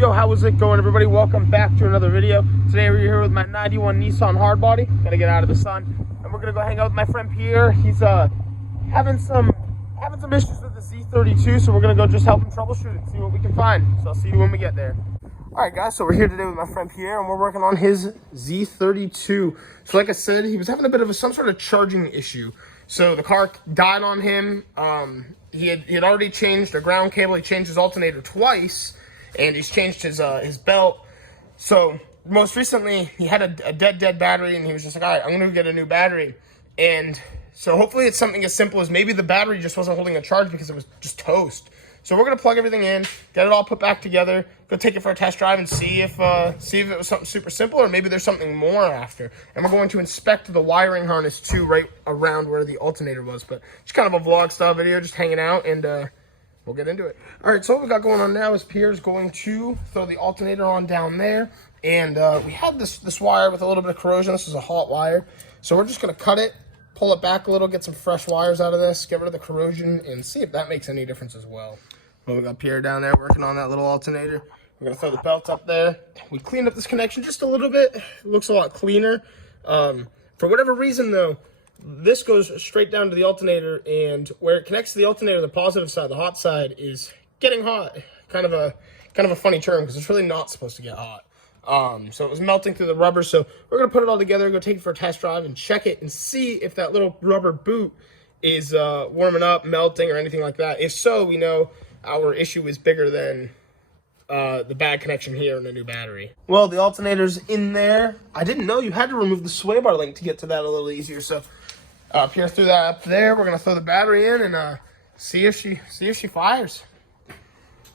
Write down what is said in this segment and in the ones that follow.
Yo, how is it going, everybody? Welcome back to another video. Today we're here with my 91 Nissan hardbody. Gotta get out of the sun, and we're gonna go hang out with my friend Pierre. He's having some issues with the Z32, so we're gonna go just help him troubleshoot it, see what we can find. So I'll see you when we get there. All right, guys. So we're here today with my friend Pierre, and we're working on his Z32. So, like I said, he was having a bit of some sort of charging issue. So the car died on him. He had already changed a ground cable. He changed his alternator twice. And he's changed his belt. So most recently, he had a dead battery, and he was just like, all right, I'm going to get a new battery. And so hopefully it's something as simple as maybe the battery just wasn't holding a charge because it was just toast. So we're going to plug everything in, get it all put back together, go take it for a test drive and see if it was something super simple or maybe there's something more after. And we're going to inspect the wiring harness too, right around where the alternator was. But just kind of a vlog style video, just hanging out, and we'll get into it. All right, so what we got going on now is Pierre's going to throw the alternator on down there. And we had this wire with a little bit of corrosion. This is a hot wire. So we're just going to cut it, pull it back a little, get some fresh wires out of this, get rid of the corrosion, and see if that makes any difference as well. Well, we got Pierre down there working on that little alternator. We're going to throw the belt up there. We cleaned up this connection just a little bit. It looks a lot cleaner. For whatever reason, though, this goes straight down to the alternator, and where it connects to the alternator, the positive side, the hot side, is getting hot. Kind of a funny term because it's really not supposed to get hot. So it was melting through the rubber. So we're gonna put it all together, go take it for a test drive, and check it and see if that little rubber boot is warming up, melting, or anything like that. If so, we know our issue is bigger than the bad connection here and a new battery. Well, the alternator's in there. I didn't know you had to remove the sway bar link to get to that a little easier. So Pierre threw that up there. We're gonna throw the battery in and see if she fires.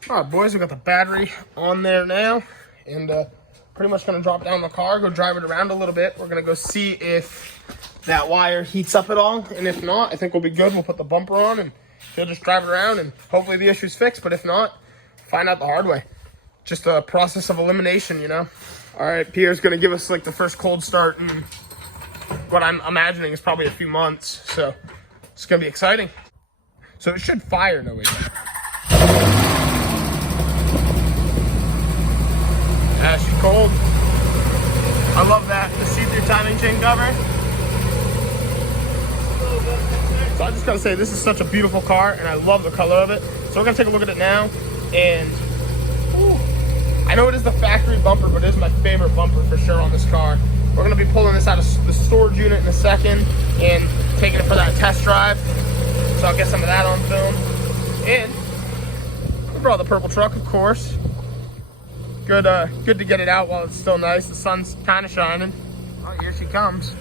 All right, boys, we got the battery on there now, and pretty much gonna drop down the car, go drive it around a little bit. We're gonna go see if that wire heats up at all, and if not, I think we'll be good. We'll put the bumper on, and he'll just drive it around, and hopefully the issue's fixed. But if not, find out the hard way. Just a process of elimination, you know. All right, Pierre's gonna give us like the first cold start in what I'm imagining is probably a few months, so it's gonna be exciting. So it should fire, no way. Yeah, she's cold. I love that. The see-through timing chain cover. So I just gotta say, this is such a beautiful car, and I love the color of it. So we're gonna take a look at it now, and I know it is the factory bumper, but it is my favorite bumper for sure on this car. We're gonna be pulling this out of the storage unit in a second and taking it for that test drive. So I'll get some of that on film. And we brought the purple truck, of course. Good to get it out while it's still nice. The sun's kind of shining. Oh, here she comes.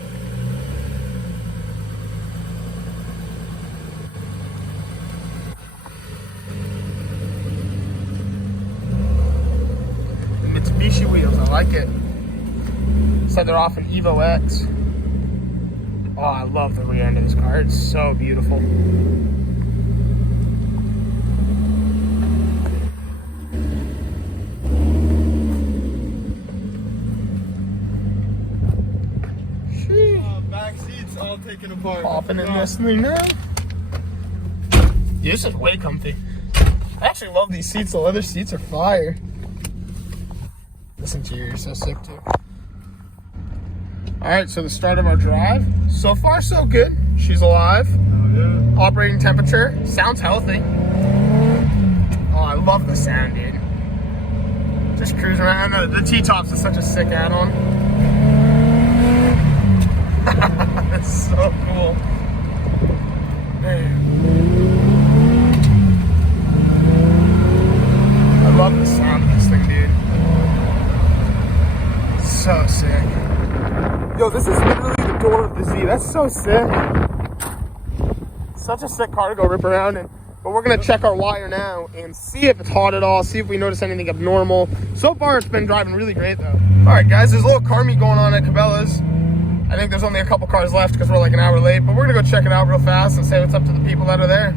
The Mitsubishi wheels, I like it. Said they're off an Evo X. Oh, I love the rear end of this car. It's so beautiful. Back seats all taken apart. Popping in this thing now. This is way comfy. I actually love these seats. The leather seats are fire. This interior is so sick too. All right, so the start of our drive. So far, so good. She's alive. Oh, yeah. Operating temperature. Sounds healthy. Oh, I love the sound, dude. Just cruising around. The T-tops is such a sick add-on. That's so cool. Man. I love the sound of this thing, dude. So sick. Yo, this is literally the door of the Z. That's so sick. Such a sick car to go rip around in. But we're gonna check our wire now and see if it's hot at all, see if we notice anything abnormal. So far, it's been driving really great though. All right, guys, there's a little car meet going on at Cabela's. I think there's only a couple cars left because we're like an hour late, but we're gonna go check it out real fast and say what's up to the people that are there.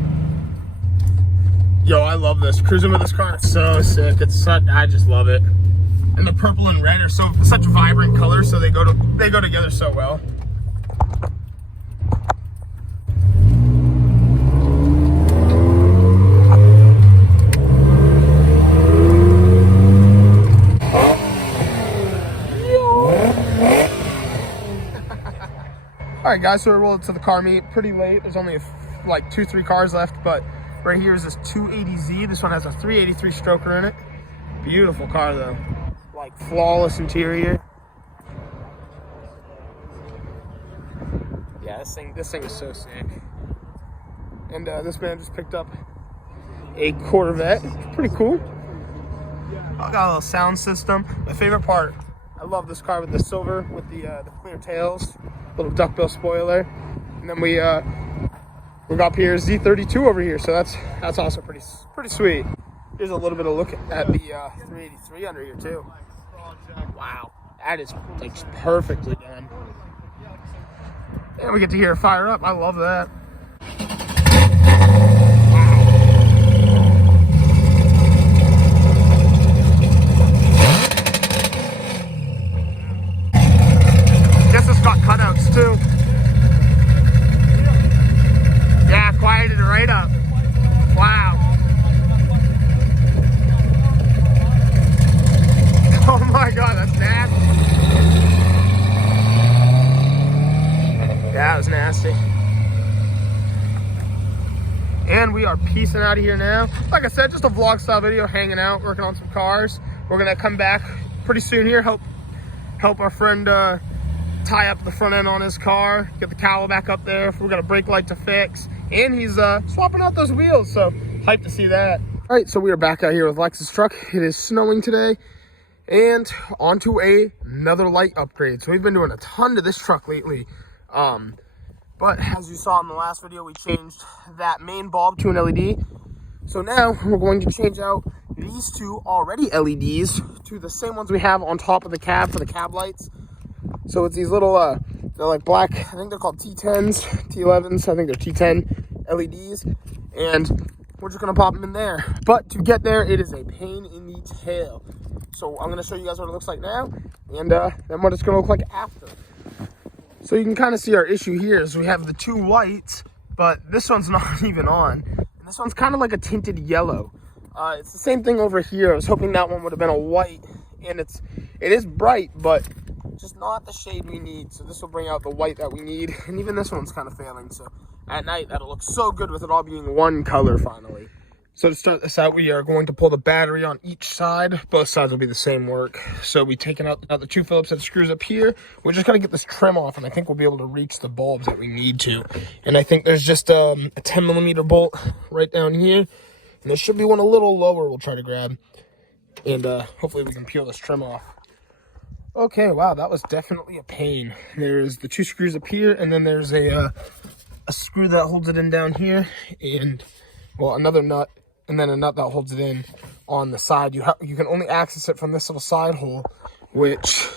Yo, I love this. Cruising with this car, it's so sick. I just love it. And the purple and red are such vibrant colors, so they go together so well. Alright guys, so we're rolling to the car meet. Pretty late. There's only like 2-3 cars left, but right here is this 280Z. This one has a 383 stroker in it. Beautiful car though. Like flawless interior. Yeah, this thing is so sick. And this man just picked up a Corvette. Pretty cool. I got a little sound system. My favorite part, I love this car with the silver, with the clear tails, little duckbill spoiler, and then we got Pierre's Z32 over here. So that's also pretty sweet. Here's a little bit of look at the 383 under here too. Wow, that is like perfectly done. And we get to hear it fire up. I love that. Guess it's got cutouts too. Yeah, quieted it right up. Wow. Oh my god, that's nasty. Yeah, that was nasty. And we are peacing out of here now. Like I said, just a vlog style video, hanging out, working on some cars. We're gonna come back pretty soon here, help our friend tie up the front end on his car, get the cowl back up there. We've got a brake light to fix, and he's swapping out those wheels, so hyped to see that. All right, so we are back out here with Lexus truck. It is snowing today, and onto another light upgrade. So we've been doing a ton to this truck lately. But as you saw in the last video, we changed that main bulb to an LED. So now we're going to change out these two already LEDs to the same ones we have on top of the cab for the cab lights. So it's these little, they're like black, I think they're called T10s, T11s, I think they're T10 LEDs. And we're just gonna pop them in there. But to get there, it is a pain in the tail. So I'm gonna show you guys what it looks like now, and then what it's gonna look like after. So you can kind of see our issue here is we have the two whites, but this one's not even on. And this one's kind of like a tinted yellow. It's the same thing over here. I was hoping that one would have been a white, and it is bright, but just not the shade we need. So this will bring out the white that we need, and even this one's kind of failing. So at night, that'll look so good with it all being one color finally. So to start this out, we are going to pull the battery on each side. Both sides will be the same work. So we've taken out the two Phillips head screws up here. We're just gonna get this trim off, and I think we'll be able to reach the bulbs that we need to. And I think there's just a 10mm bolt right down here. And there should be one a little lower we'll try to grab. And hopefully we can peel this trim off. Okay, wow, that was definitely a pain. There's the two screws up here, and then there's a screw that holds it in down here, and, well, another nut, and then a nut that holds it in on the side. You can only access it from this little side hole, which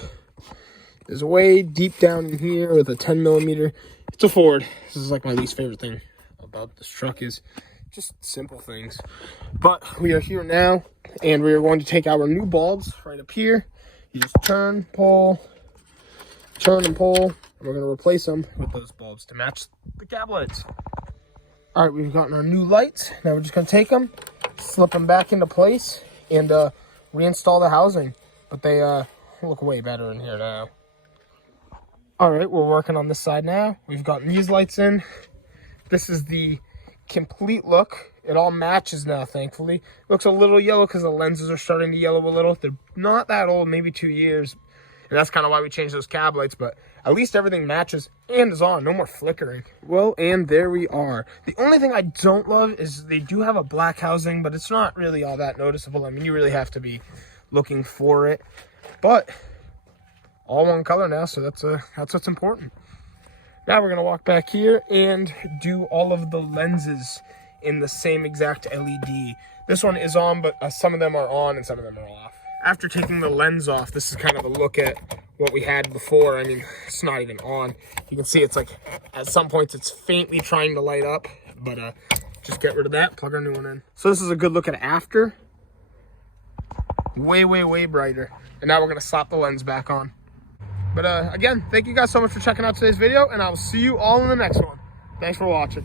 is way deep down in here with a 10mm. It's a Ford. This is like my least favorite thing about this truck is just simple things. But we are here now, and we are going to take our new bulbs right up here. You just turn, pull, turn and pull, and we're going to replace them with those bulbs to match the cab lights. All right, we've gotten our new lights. Now we're just going to take them, slip them back into place, and reinstall the housing. But they look way better in here now. All right, we're working on this side now. We've gotten these lights in. This is the complete look. It all matches now, thankfully. Looks a little yellow because the lenses are starting to yellow a little. They're not that old, maybe 2 years. And that's kind of why we changed those cab lights, but at least everything matches and is on. No more flickering. Well, and there we are. The only thing I don't love is they do have a black housing, but it's not really all that noticeable. I mean, you really have to be looking for it. But all one color now, so that's what's important. Now we're going to walk back here and do all of the lenses in the same exact LED. This one is on, but some of them are on and some of them are off. After taking the lens off, this is kind of a look at what we had before. I mean, it's not even on. You can see it's like, at some points it's faintly trying to light up, but just get rid of that, plug our new one in. So this is a good look at after. Way, way, way brighter. And now we're gonna slap the lens back on. But again, thank you guys so much for checking out today's video, and I'll see you all in the next one. Thanks for watching.